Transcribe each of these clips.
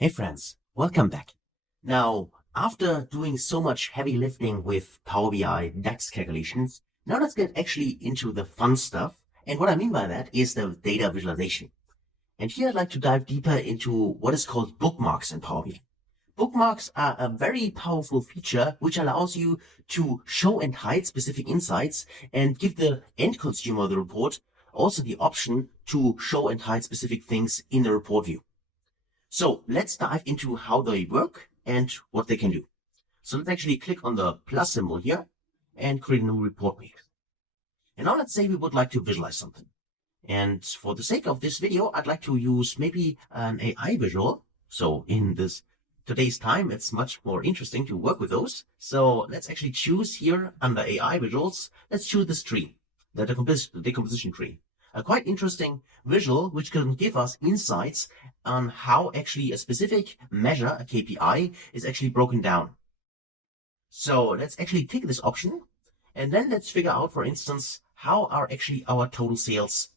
Hey friends, welcome back. Now, after doing so much heavy lifting with Power BI DAX calculations, now let's get actually into the fun stuff. And what I mean by that is the data visualization. And here I'd like to dive deeper into what is called bookmarks in Power BI. Bookmarks are a very powerful feature which allows you to show and hide specific insights and give the end consumer of the report also the option to show and hide specific things in the report view. So let's dive into how they work and what they can do. So let's actually click on the plus symbol here and create a new report page. And now let's say we would like to visualize something. And for the sake of this video, I'd like to use maybe an AI visual. So in today's time, it's much more interesting to work with those. So let's actually choose here under AI visuals. Let's choose this tree, the decomposition tree. A quite interesting visual which can give us insights on how actually a specific measure, a KPI, is actually broken down. So let's actually tick this option and then let's figure out, for instance, how are actually our total sales,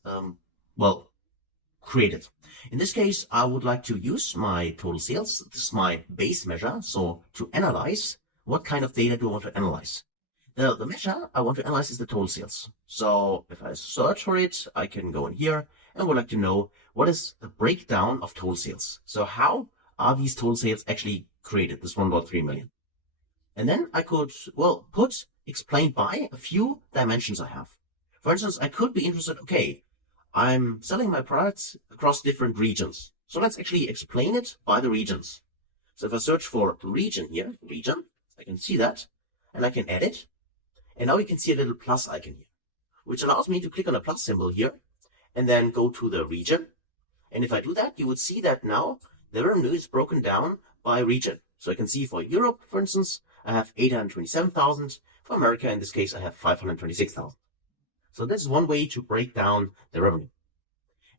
created. In this case, I would like to use my total sales. This is my base measure. So to analyze, what kind of data do I want to analyze? The measure I want to analyze is the total sales. So if I search for it, I can go in here and would like to know what is the breakdown of total sales. So how are these total sales actually created? This 1.3 million. And then I could, put explained by a few dimensions I have. For instance, I could be interested, okay, I'm selling my products across different regions. So let's actually explain it by the regions. So if I search for region here, I can see that and I can edit. And now you can see a little plus icon here, which allows me to click on the plus symbol here and then go to the region. And if I do that, you would see that now the revenue is broken down by region. So I can see for Europe, for instance, I have 827,000. For America, in this case, I have 526,000. So this is one way to break down the revenue.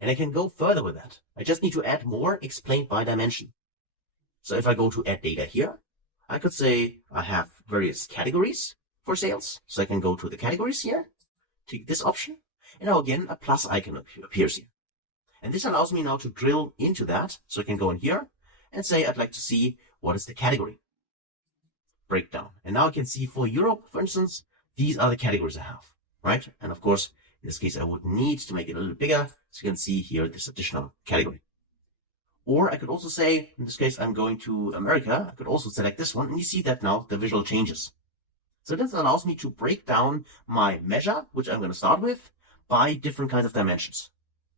And I can go further with that. I just need to add more explained by dimension. So if I go to add data here, I could say I have various categories for sales. So I can go to the categories here, take this option, and now again, a plus icon appears here. And this allows me now to drill into that. So I can go in here and say, I'd like to see what is the category breakdown. And now I can see for Europe, for instance, these are the categories I have, right? And of course, in this case, I would need to make it a little bigger. So you can see here, this additional category. Or I could also say, in this case, I'm going to America. I could also select this one and you see that now the visual changes. So this allows me to break down my measure, which I'm going to start with, by different kinds of dimensions,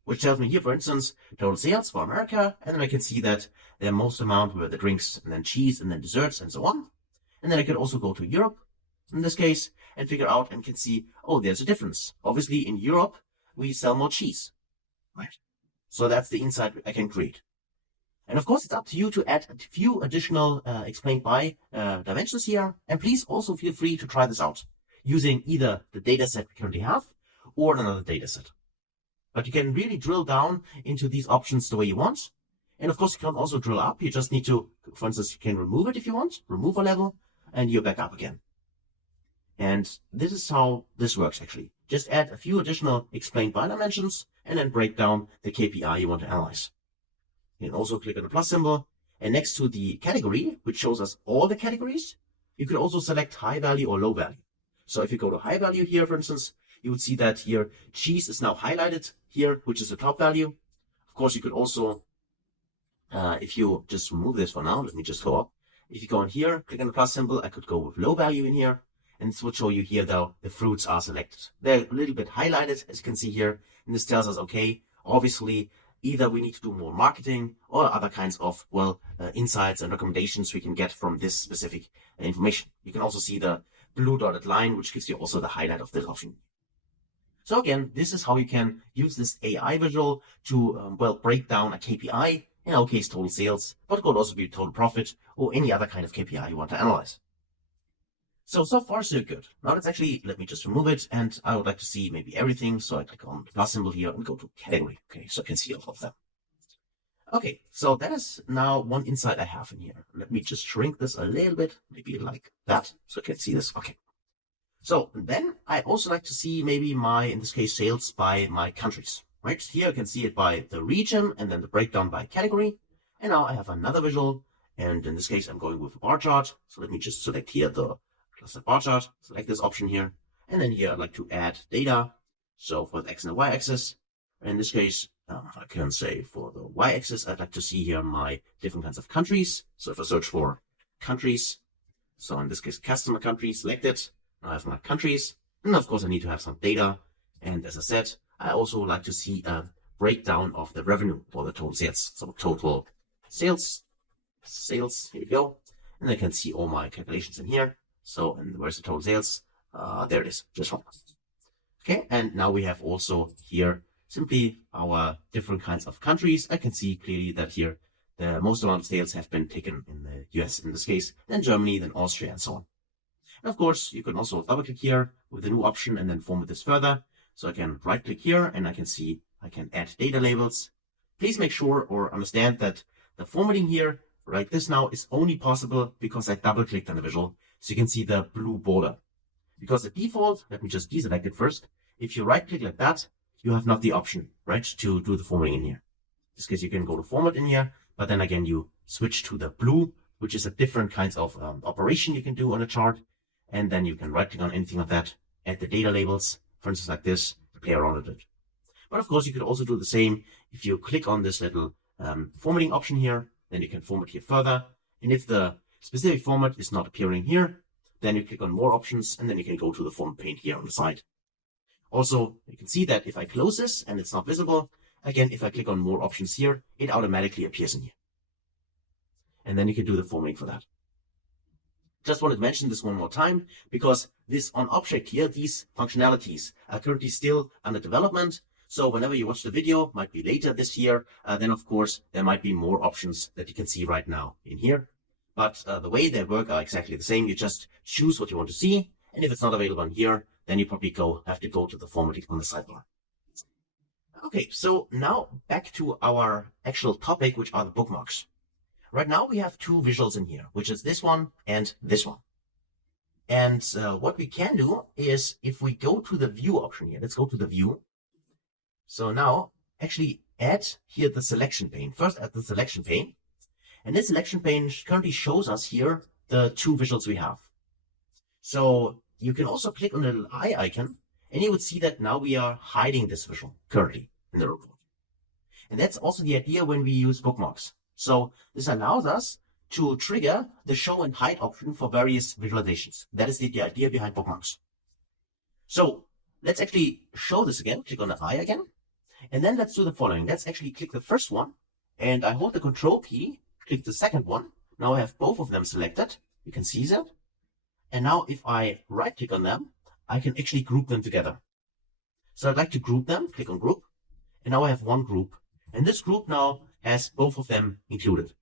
which tells me here, for instance, total sales for America. And then I can see that the most amount were the drinks and then cheese and then desserts and so on. And then I could also go to Europe in this case and figure out and can see, oh, there's a difference. Obviously in Europe, we sell more cheese, right? So that's the insight I can create. And of course, it's up to you to add a few additional explained by dimensions here. And please also feel free to try this out using either the data set we currently have or another data set. But you can really drill down into these options the way you want. And of course, you can also drill up. You just need to, for instance, you can remove it if you want, remove a level, and you're back up again. And this is how this works actually. Just add a few additional explained by dimensions and then break down the KPI you want to analyze. You can also click on the plus symbol, and next to the category, which shows us all the categories, you could also select high value or low value. So if you go to high value here, for instance, you would see that here cheese is now highlighted here, which is the top value. Of course, you could also, if you just remove this for now, let me just go up. If you go in here, click on the plus symbol, I could go with low value in here, and this would show you here, though, the fruits are selected. They're a little bit highlighted, as you can see here, and this tells us, okay, obviously, either we need to do more marketing or other kinds of, insights and recommendations we can get from this specific information. You can also see the blue dotted line, which gives you also the highlight of this option. So again, this is how you can use this AI visual to, break down a KPI, in our case, total sales, but it could also be total profit or any other kind of KPI you want to analyze. So far, so good. Now let me just remove it, and I would like to see maybe everything. So I click on the plus symbol here and go to category. Okay, so I can see all of them. Okay, so that is now one insight I have in here. Let me just shrink this a little bit, maybe like that, so I can see this. Okay. So then I also like to see maybe in this case, sales by my countries, right? Here I can see it by the region and then the breakdown by category. And now I have another visual, and in this case, I'm going with a bar chart. So let me just select here the cluster bar chart, select this option here. And then here I'd like to add data. So for the X and the Y axis, in this case, I can say for the Y axis, I'd like to see here my different kinds of countries. So if I search for countries, so in this case, customer countries, selected. Now I have my countries. And of course, I need to have some data. And as I said, I also like to see a breakdown of the revenue or the total sales. So total sales, here we go. And I can see all my calculations in here. So, and where's the total sales? There it is, just one. Okay, and now we have also here simply our different kinds of countries. I can see clearly that here the most amount of sales have been taken in the US in this case, then Germany, then Austria, and so on. And of course, you can also double click here with the new option and then format this further. So I can right click here and I can see I can add data labels. Please make sure or understand that the formatting here, like this now, is only possible because I double clicked on the visual. So you can see the blue border. Because the default, let me just deselect it first. If you right click like that, you have not the option, right, to do the formatting in here. In this case, you can go to format in here, but then again, you switch to the blue, which is a different kinds of operation you can do on a chart. And then you can right click on anything like that, add the data labels, for instance, like this, play around with it. But of course, you could also do the same. If you click on this little formatting option here, then you can format here further. And if the specific format is not appearing here, then you click on more options and then you can go to the format pane here on the side. Also, you can see that if I close this and it's not visible, again, if I click on more options here, it automatically appears in here. And then you can do the formatting for that. Just wanted to mention this one more time because this on object here, these functionalities are currently still under development. So whenever you watch the video, might be later this year, then of course there might be more options that you can see right now in here. But the way they work are exactly the same. You just choose what you want to see. And if it's not available on here, then you probably have to go to the formatting on the sidebar. Okay, so now back to our actual topic, which are the bookmarks. Right now we have two visuals in here, which is this one and this one. And what we can do is if we go to the view option here, let's go to the view. So now actually add here the selection pane. First add the selection pane. And this selection pane currently shows us here the two visuals we have. So you can also click on the little eye icon and you would see that now we are hiding this visual currently in the report. And that's also the idea when we use bookmarks. So this allows us to trigger the show and hide option for various visualizations. That is the idea behind bookmarks. So let's actually show this again. Click on the eye again. And then let's do the following. Let's actually click the first one and I hold the control key, click the second one. Now I have both of them selected. You can see that. And now if I right click on them, I can actually group them together. So I'd like to group them, click on group. And now I have one group. And this group now has both of them included.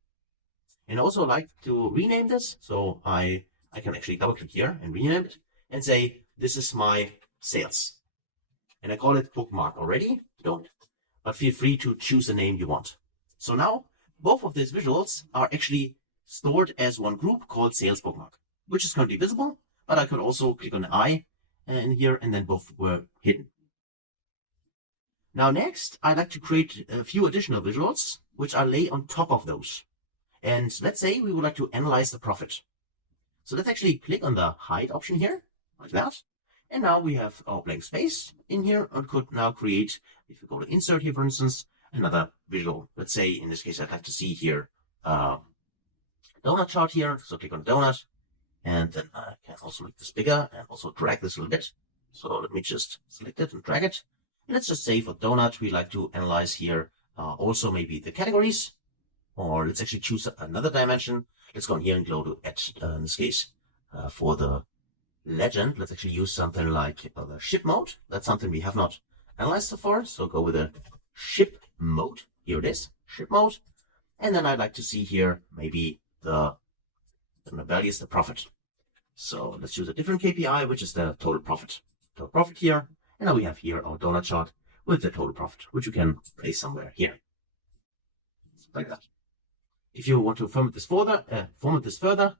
And I also like to rename this. So I can actually double click here and rename it and say, this is my sales. And I call it bookmark already. Don't, but feel free to choose the name you want. So now both of these visuals are actually stored as one group called sales bookmark, which is currently visible, but I could also click on the eye in here and then both were hidden. Now next, I'd like to create a few additional visuals, which are lay on top of those. And let's say we would like to analyze the profit. So let's actually click on the hide option here, like that. And now we have our blank space in here and could now create, if we go to insert here, for instance, another visual. Let's say in this case, I'd like to see here a donut chart here. So click on donut and then I can also make this bigger and also drag this a little bit. So let me just select it and drag it. And let's just say for donut, we like to analyze here also maybe the categories, or let's actually choose another dimension. Let's go in here and go to add, in this case, for the legend, let's actually use something like the ship mode. That's something we have not analyzed so far. So go with the ship mode. Here it is, ship mode. And then I'd like to see here maybe the value is the profit. So let's choose a different KPI, which is the total profit. Total profit here. And now we have here our donut chart with the total profit, which you can place somewhere here. Like that. If you want to format this further,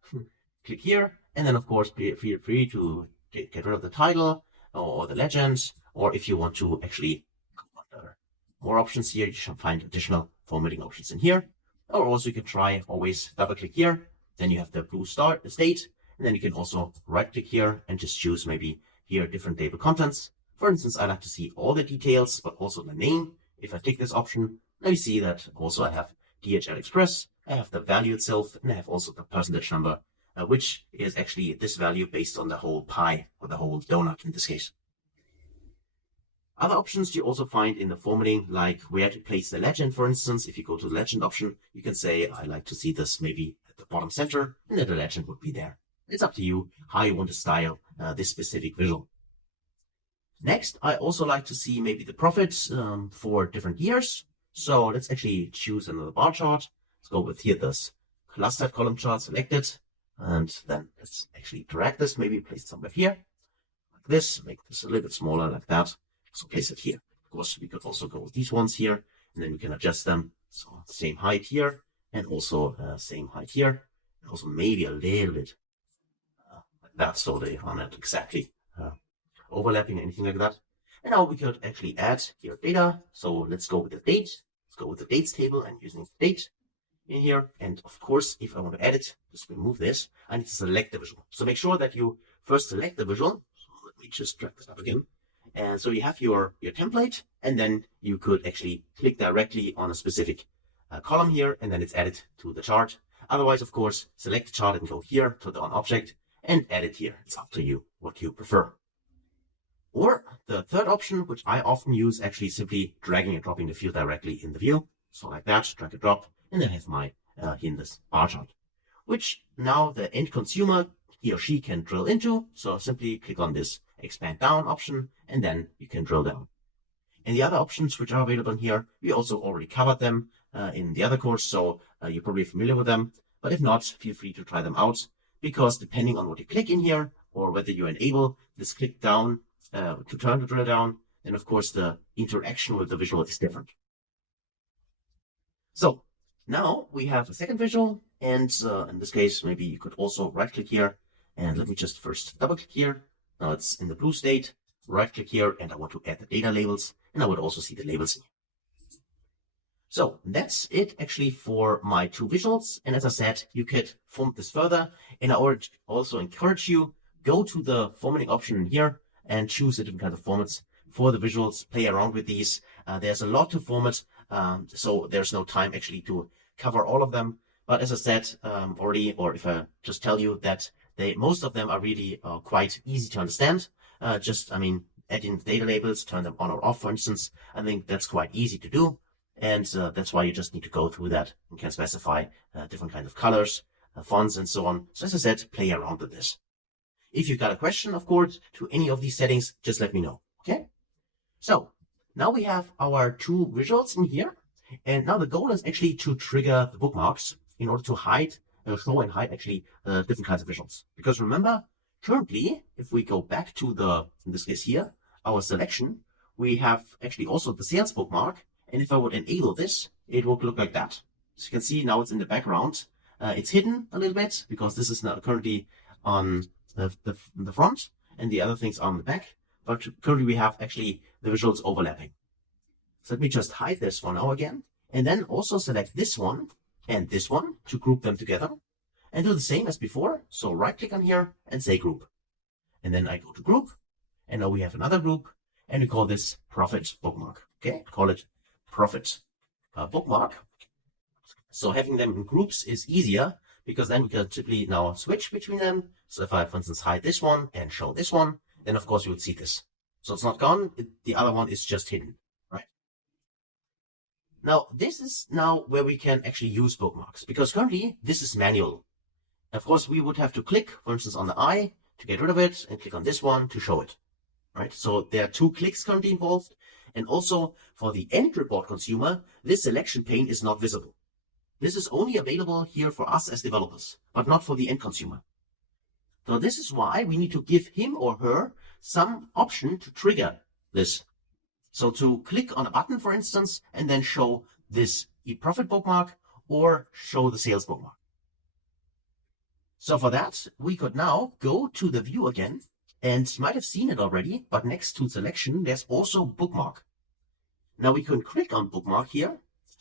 click here. And then, of course, feel free to get rid of the title or the legends. Or if you want to actually go under more options here, you should find additional formatting options in here. Or also you can try always double click here. Then you have the blue state. And then you can also right click here and just choose maybe here different table contents. For instance, I like to see all the details, but also the name. If I take this option, now you see that also I have DHL Express, I have the value itself, and I have also the percentage number, which is actually this value based on the whole pie or the whole donut in this case. Other options you also find in the formatting, like where to place the legend. For instance, if you go to the legend option, you can say, I like to see this maybe at the bottom center, and then the legend would be there. It's up to you how you want to style this specific visual. Next, I also like to see maybe the profits for different years. So let's actually choose another bar chart. Let's go with here this clustered column chart selected. And then let's actually drag this, maybe place it somewhere here. Like this, make this a little bit smaller like that. So place it here. Of course, we could also go with these ones here, and then we can adjust them. So same height here, and also same height here. And also maybe a little bit like that, so they are not exactly overlapping or anything like that. And now we could actually add here data. So let's go with the date. Let's go with the dates table and using the date in here. And of course, if I want to edit, just remove this, I need to select the visual. So make sure that you first select the visual. So let me just drag this up again. And so you have your template, and then you could actually click directly on a specific column here, and then it's added to the chart. Otherwise, of course, select the chart and go here to the on object and edit here. It's up to you what you prefer. Or the third option, which I often use, actually simply dragging and dropping the field directly in the view. So like that, drag and drop, and then I have my in this bar chart, which now the end consumer, he or she can drill into. So simply click on this expand down option, and then you can drill down. And the other options which are available in here, we also already covered them in the other course, so you're probably familiar with them. But if not, feel free to try them out, because depending on what you click in here, or whether you enable this click down to turn the drill down, then of course the interaction with the visual is different. So now we have a second visual, and in this case, maybe you could also right click here, and let me just first double click here. Now it's in the blue state, right click here, and I want to add the data labels, and I would also see the labels in here. So that's it actually for my two visuals. And as I said, you could format this further, and I would also encourage you, go to the formatting option in here and choose the different kinds of formats for the visuals, play around with these. There's a lot to format, so there's no time actually to cover all of them. But as I said already, or if I just tell you that most of them are really quite easy to understand. Add in the data labels, turn them on or off, for instance. I think that's quite easy to do. And that's why you just need to go through that and can specify different kinds of colors, fonts, and so on. So as I said, play around with this. If you've got a question, of course, to any of these settings, just let me know. Okay? So now we have our two visuals in here. And now the goal is actually to trigger the bookmarks in order to show and hide actually different kinds of visuals. Because remember, currently, if we go back to in this case here, our selection, we have actually also the sales bookmark. And if I would enable this, it would look like that. As you can see, now it's in the background. It's hidden a little bit because this is now currently on the front and the other things are on the back. But currently we have actually the visuals overlapping. So let me just hide this for now again. And then also select this one and this one to group them together. And do the same as before. So right click on here and say group. And then I go to group. And now we have another group. And we call this profit bookmark. Okay, call it profit bookmark. So having them in groups is easier because then we can simply now switch between them. So if I, for instance, hide this one and show this one, then of course you would see this. So it's not gone. The other one is just hidden, right? Now, this is now where we can actually use bookmarks because currently this is manual. Of course, we would have to click, for instance, on the eye to get rid of it and click on this one to show it, right? So there are 2 clicks currently involved. And also for the end report consumer, this selection pane is not visible. This is only available here for us as developers, but not for the end consumer. So this is why we need to give him or her some option to trigger this. So to click on a button, for instance, and then show this e-profit bookmark or show the sales bookmark. So for that, we could now go to the view again. And you might have seen it already, but next to selection, there's also bookmark. Now we can click on bookmark here.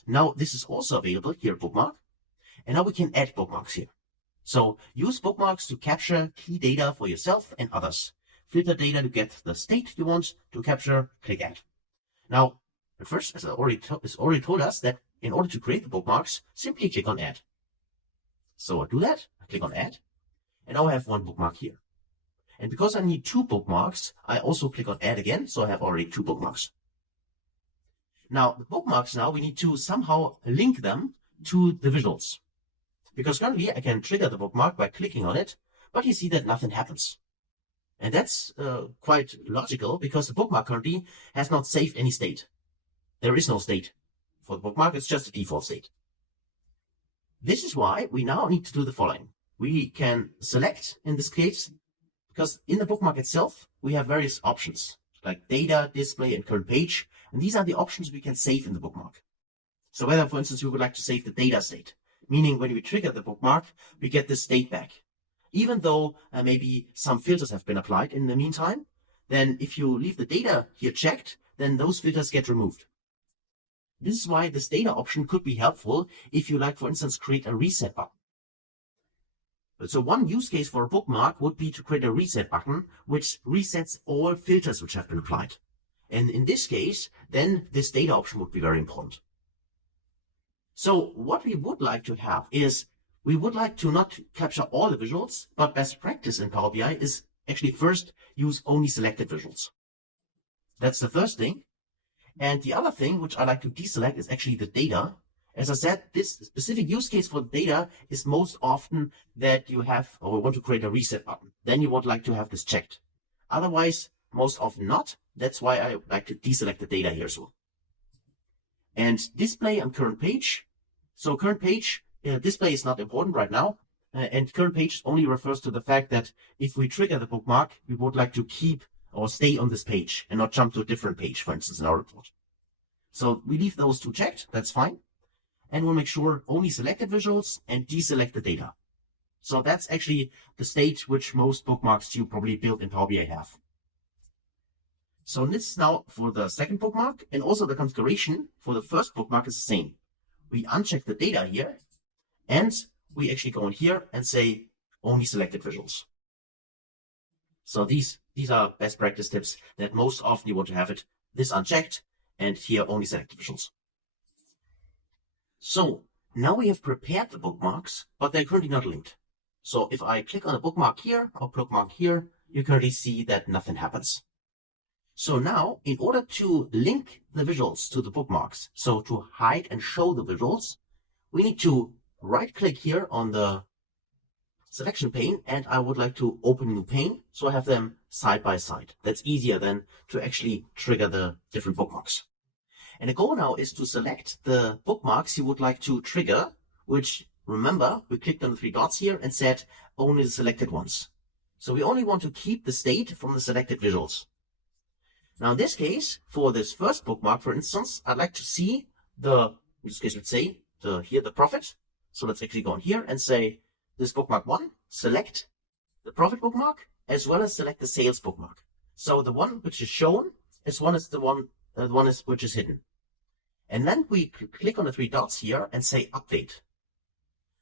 Now this is also available here, bookmark. And now we can add bookmarks here. So use bookmarks to capture key data for yourself and others. Filter data to get the state you want to capture, click add. Now, at first, as I already told us, that in order to create the bookmarks, simply click on add. So I do that, I click on add, and now I have one bookmark here. And because I need 2 bookmarks, I also click on add again, so I have already 2 bookmarks. Now, the bookmarks now, we need to somehow link them to the visuals. Because currently I can trigger the bookmark by clicking on it, but you see that nothing happens. And that's quite logical, because the bookmark currently has not saved any state. There is no state for the bookmark, it's just a default state. This is why we now need to do the following. We can select, in this case, because in the bookmark itself, we have various options, like data, display, and current page. And these are the options we can save in the bookmark. So whether, for instance, we would like to save the data state, meaning when we trigger the bookmark, we get this state back. Even though maybe some filters have been applied in the meantime, then if you leave the data here checked, then those filters get removed. This is why this data option could be helpful if you like, for instance, create a reset button. So one use case for a bookmark would be to create a reset button, which resets all filters which have been applied. And in this case, then this data option would be very important. So what we would like to have is, we would like to not capture all the visuals, but best practice in Power BI is actually first use only selected visuals. That's the first thing. And the other thing which I like to deselect is actually the data. As I said, this specific use case for the data is most often that you have or want to create a reset button. Then you would like to have this checked. Otherwise, most often not. That's why I like to deselect the data here as well. And display and current page. So current page, display is not important right now. And current page only refers to the fact that if we trigger the bookmark, we would like to keep or stay on this page and not jump to a different page, for instance, in our report. So we leave those 2 checked. That's fine. And we'll make sure only selected visuals and deselect the data. So that's actually the state which most bookmarks you probably built in Power BI have. So this is now for the second bookmark, and also the configuration for the first bookmark is the same. We uncheck the data here, and we actually go in here and say only selected visuals. So these are best practice tips that most often you want to have it this unchecked, and here only selected visuals. So now we have prepared the bookmarks, but they're currently not linked. So if I click on a bookmark here or bookmark here, you currently see that nothing happens. So now, in order to link the visuals to the bookmarks, so to hide and show the visuals, we need to right click here on the selection pane, and I would like to open a new pane, so I have them side by side. That's easier than to actually trigger the different bookmarks. And the goal now is to select the bookmarks you would like to trigger, which, remember, we clicked on the 3 dots here and said only the selected ones. So we only want to keep the state from the selected visuals. Now in this case, for this first bookmark, for instance, I'd like to see in this case, let's say, the profit. So let's actually go on here and say, this bookmark 1, select the profit bookmark, as well as select the sales bookmark. So the one which is shown as one is the one which is hidden. And then we click on the 3 dots here and say update.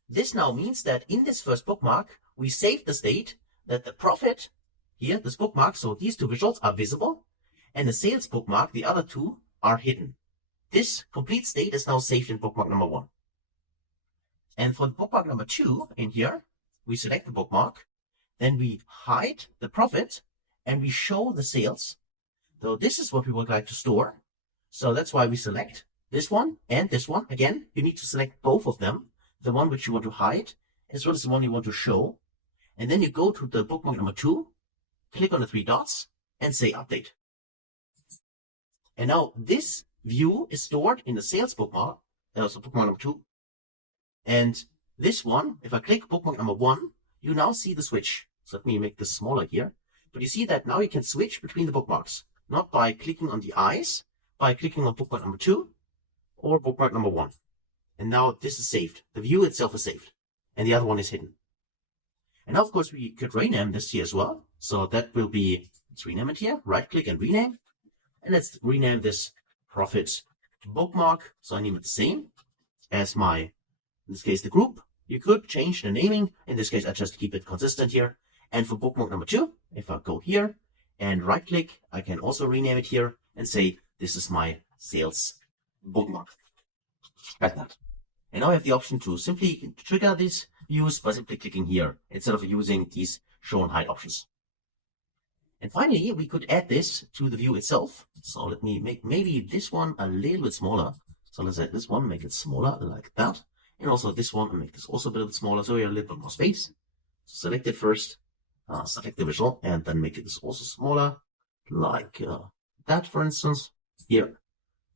This now means that in this first bookmark, we save the state that the profit here, this bookmark, so these 2 visuals are visible, and the sales bookmark, the other 2, are hidden. This complete state is now saved in bookmark number 1. And for the bookmark number 2 in here, we select the bookmark, then we hide the profit, and we show the sales. So this is what we would like to store. So that's why we select this one and this one. Again, you need to select both of them, the one which you want to hide, as well as the one you want to show. And then you go to the bookmark number 2, click on the 3 dots, and say update. And now this view is stored in the sales bookmark, so bookmark number 2. And this one, if I click bookmark number 1, you now see the switch. So let me make this smaller here. But you see that now you can switch between the bookmarks, not by clicking on the eyes, by clicking on bookmark number 2 or bookmark number 1. And now this is saved. The view itself is saved, and the other one is hidden. And now, of course, we could rename this here as well. So that will be, let's rename it here, right click and rename. And let's rename this profit bookmark. So I name it the same as in this case, the group. You could change the naming. In this case, I just keep it consistent here. And for bookmark number 2, if I go here and right click, I can also rename it here and say, this is my sales bookmark. Like that. And now I have the option to simply trigger this views by simply clicking here instead of using these show and hide options. And finally, we could add this to the view itself. So let me make maybe this one a little bit smaller. So let's add this one, make it smaller like that. And also this one, and make this also a little bit smaller, so we have a little bit more space. So select it first, select the visual, and then make this also smaller, like that, for instance. Here,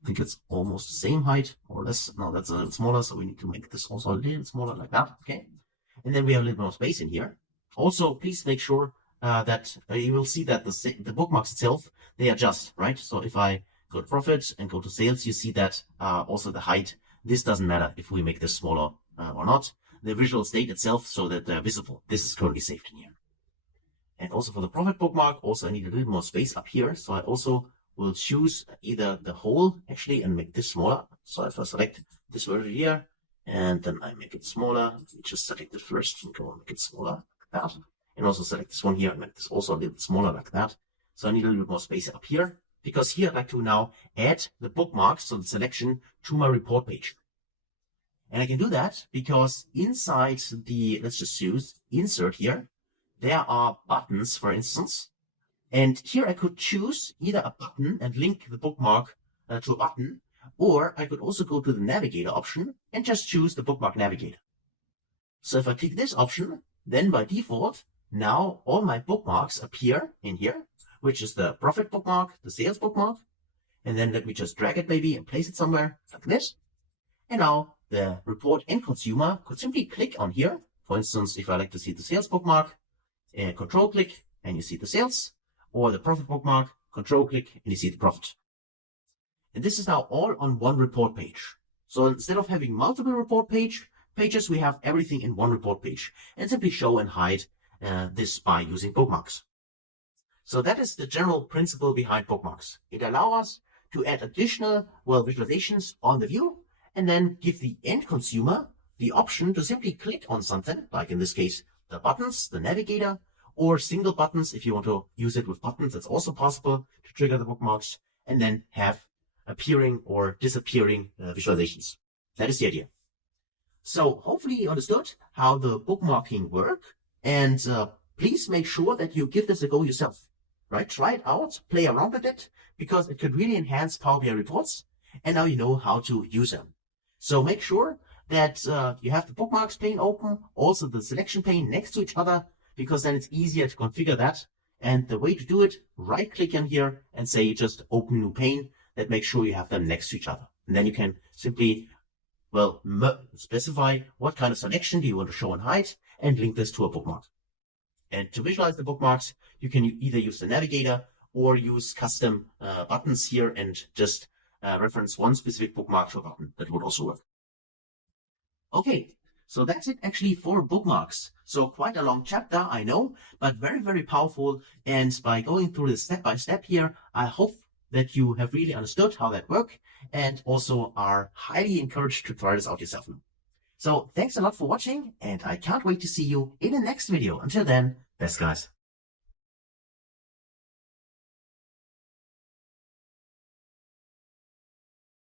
I think it's almost the same height, or less. No, that's a little smaller, so we need to make this also a little smaller, like that. Okay. And then we have a little more space in here. Also, please make sure that you will see that the bookmarks itself, they adjust, right? So if I go to profit and go to sales, you see that also the height, this doesn't matter if we make this smaller or not. The visual state itself, so that they're visible. This is currently saved in here. And also for the profit bookmark, also I need a little more space up here. So I also will choose either the whole actually and make this smaller. So if I select this version here, and then I make it smaller, just select it first and go and make it smaller like that. And also select this one here and make this also a little bit smaller like that. So I need a little bit more space up here, because here I'd like to now add the bookmarks, so the selection, to my report page. And I can do that because inside the, let's just use insert here, there are buttons, for instance. And here I could choose either a button and link the bookmark to a button, or I could also go to the navigator option and just choose the bookmark navigator. So if I click this option, then by default, now all my bookmarks appear in here, which is the profit bookmark, the sales bookmark. And then let me just drag it maybe and place it somewhere like this. And now the report and consumer could simply click on here. For instance, if I like to see the sales bookmark, control click and you see the sales, or the profit bookmark, control click and you see the profit. And this is now all on one report page. So instead of having multiple report pages, we have everything in one report page, and simply show and hide this by using bookmarks. So that is the general principle behind bookmarks. It allows us to add additional visualizations on the view, and then give the end consumer the option to simply click on something, like in this case, the buttons, the navigator, or single buttons. If you want to use it with buttons, it's also possible to trigger the bookmarks and then have appearing or disappearing visualizations. That is the idea. So hopefully you understood how the bookmarking work, and please make sure that you give this a go yourself, right? Try it out, play around with it, because it could really enhance Power BI reports, and now you know how to use them. So make sure that you have the bookmarks pane open, also the selection pane next to each other, because then it's easier to configure that. And the way to do it, right click in here and say just open new pane. That makes sure you have them next to each other. And then you can simply, specify what kind of selection do you want to show and hide, and link this to a bookmark. And to visualize the bookmarks, you can either use the navigator or use custom buttons here and just reference one specific bookmark to a button. That would also work. Okay, so that's it actually for bookmarks. So quite a long chapter, I know, but very, very powerful. And by going through this step by step here, I hope that you have really understood how that works, and also are highly encouraged to try this out yourself now. So thanks a lot for watching, and I can't wait to see you in the next video. Until then, best guys.